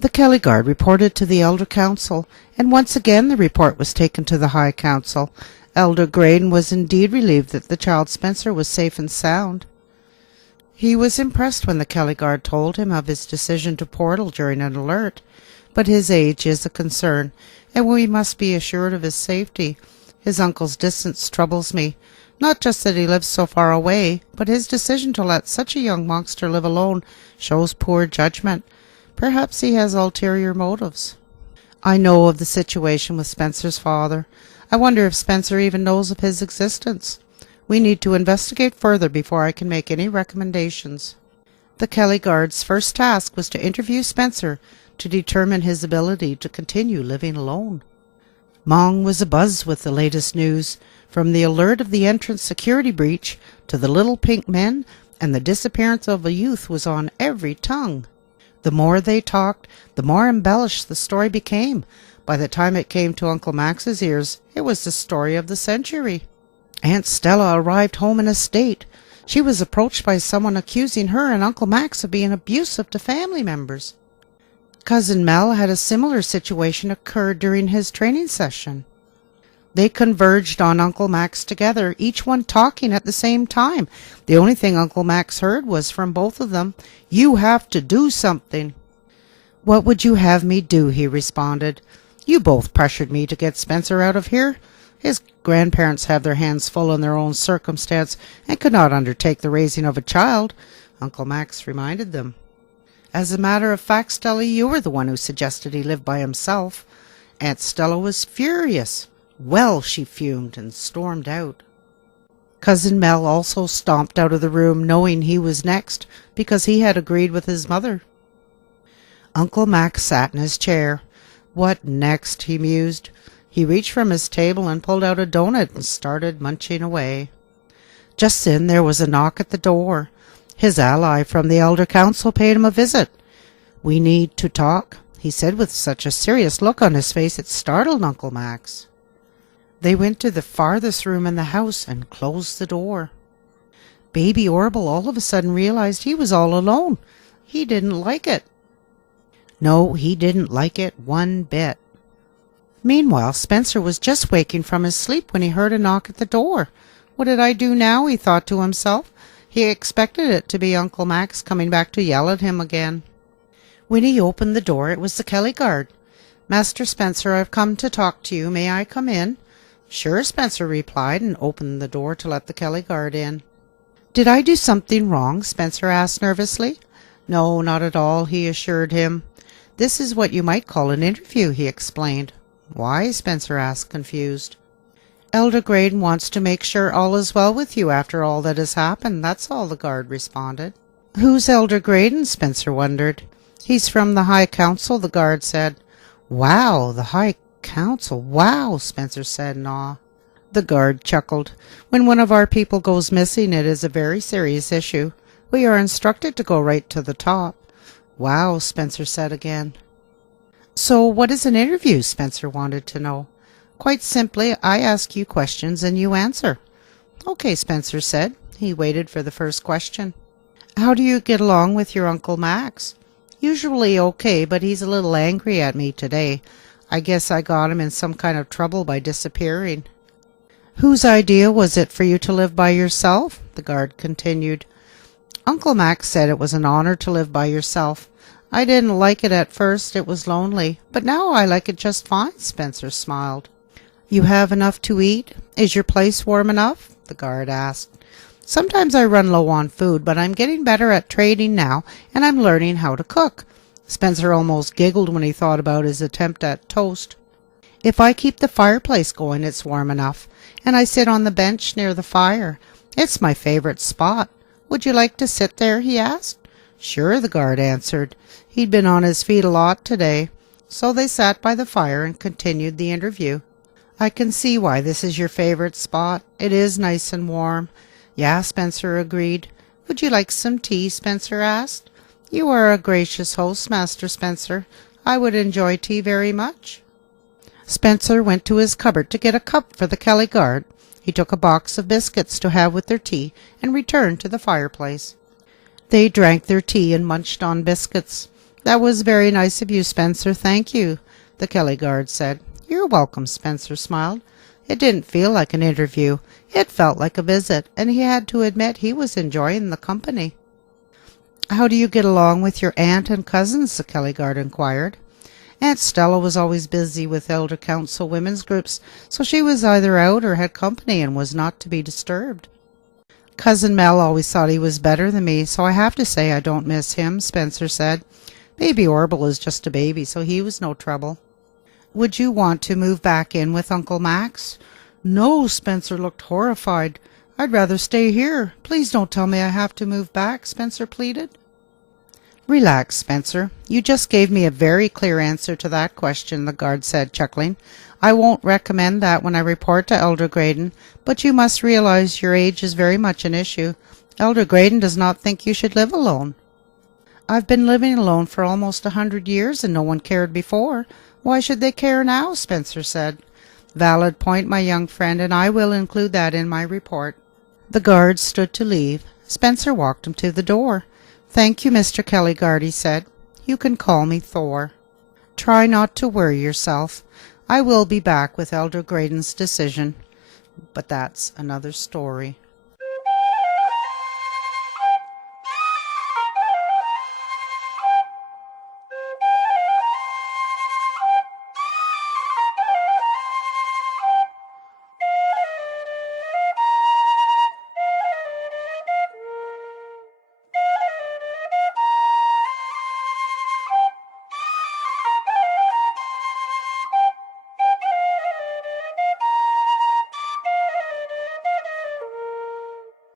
The Kelly Guard reported to the Elder Council, and once again the report was taken to the High Council. Elder Graydon was indeed relieved that the child Spencer was safe and sound. He was impressed when the Kelly Guard told him of his decision to portal during an alert, but his age is a concern, and we must be assured of his safety. His uncle's distance troubles me, not just that he lives so far away, but his decision to let such a young monster live alone shows poor judgment. Perhaps he has ulterior motives. I know of the situation with Spencer's father. I wonder if Spencer even knows of his existence. We need to investigate further before I can make any recommendations. The Kelly Guard's first task was to interview Spencer to determine his ability to continue living alone. Mong was abuzz with the latest news, from the alert of the entrance security breach to the little pink men, and the disappearance of a youth was on every tongue. The more they talked, the more embellished the story became. By the time it came to Uncle Max's ears, it was the story of the century. Aunt Stella arrived home in a state. She was approached by someone accusing her and Uncle Max of being abusive to family members. Cousin Mel had a similar situation occur during his training session. They converged on Uncle Max together, each one talking at the same time. The only thing Uncle Max heard was from both of them, "You have to do something." "What would you have me do?" he responded. "You both pressured me to get Spencer out of here. His grandparents have their hands full in their own circumstance and could not undertake the raising of a child," Uncle Max reminded them. "As a matter of fact, Stella, you were the one who suggested he live by himself." Aunt Stella was furious. "Well," she fumed and stormed out. Cousin Mel also stomped out of the room, knowing he was next, because he had agreed with his mother. Uncle Max sat in his chair. "What next?" he mused. He reached from his table and pulled out a doughnut and started munching away. Just then there was a knock at the door. His ally from the Elder Council paid him a visit. "We need to talk," he said with such a serious look on his face it startled Uncle Max. They went to the farthest room in the house and closed the door. Baby Orville all of a sudden realized he was all alone. He didn't like it. No, he didn't like it one bit. Meanwhile, Spencer was just waking from his sleep when he heard a knock at the door. "What did I do now?" he thought to himself. He expected it to be Uncle Max coming back to yell at him again. When he opened the door, it was the Kelly Guard. "Master Spencer, I've come to talk to you. May I come in?" "Sure," Spencer replied, and opened the door to let the Kelly Guard in. "Did I do something wrong?" Spencer asked nervously. "No, not at all," he assured him. "This is what you might call an interview," he explained. "Why?" Spencer asked, confused. "Elder Graydon wants to make sure all is well with you after all that has happened, that's all," the guard responded. "Who's Elder Graydon?" Spencer wondered. "He's from the High Council," the guard said. "Wow, the High Council, wow," Spencer said in awe. The guard chuckled. "When one of our people goes missing, it is a very serious issue. We are instructed to go right to the top." "Wow," Spencer said again. "So what is an interview?" Spencer wanted to know. "Quite simply, I ask you questions and you answer." "Okay," Spencer said. He waited for the first question. "How do you get along with your Uncle Max?" "Usually okay, but he's a little angry at me today. I guess I got him in some kind of trouble by disappearing." "Whose idea was it for you to live by yourself?" the guard continued. "Uncle Max said it was an honor to live by yourself. I didn't like it at first, it was lonely, but now I like it just fine," Spencer smiled. "You have enough to eat? Is your place warm enough?" the guard asked. "Sometimes I run low on food, but I'm getting better at trading now, and I'm learning how to cook." Spencer almost giggled when he thought about his attempt at toast. "If I keep the fireplace going, it's warm enough, and I sit on the bench near the fire. It's my favorite spot. Would you like to sit there?" he asked. "Sure," the guard answered. He'd been on his feet a lot today. So they sat by the fire and continued the interview. "I can see why this is your favorite spot. It is nice and warm." "Yeah," Spencer agreed. "Would you like some tea?" Spencer asked. "You are a gracious host, Master Spencer. I would enjoy tea very much." Spencer went to his cupboard to get a cup for the Kelly Guard. He took a box of biscuits to have with their tea and returned to the fireplace. They drank their tea and munched on biscuits. That was very nice of you, Spencer. Thank you, the Kelly guard said. You're welcome, Spencer smiled. It didn't feel like an interview. It felt like a visit, and he had to admit he was enjoying the company. How do you get along with your aunt and cousins? The Kelly guard inquired. Aunt Stella was always busy with Elder Council women's groups, so she was either out or had company and was not to be disturbed. Cousin Mel always thought he was better than me, so I have to say I don't miss him, Spencer said. Baby Orville is just a baby, so he was no trouble. Would you want to move back in with Uncle Max? No, Spencer looked horrified. I'd rather stay here. Please don't tell me I have to move back, Spencer pleaded. Relax, Spencer. You just gave me a very clear answer to that question, the guard said, chuckling. I won't recommend that when I report to Elder Graydon, but you must realize your age is very much an issue. Elder Graydon does not think you should live alone. I've been living alone for almost 100 years and no one cared before. Why should they care now? Spencer said. Valid point, my young friend, and I will include that in my report. The guard stood to leave. Spencer walked him to the door. Thank you, Mr. Kellyguard, he said. You can call me Thor. Try not to worry yourself. I will be back with Elder Graydon's decision. But that's another story.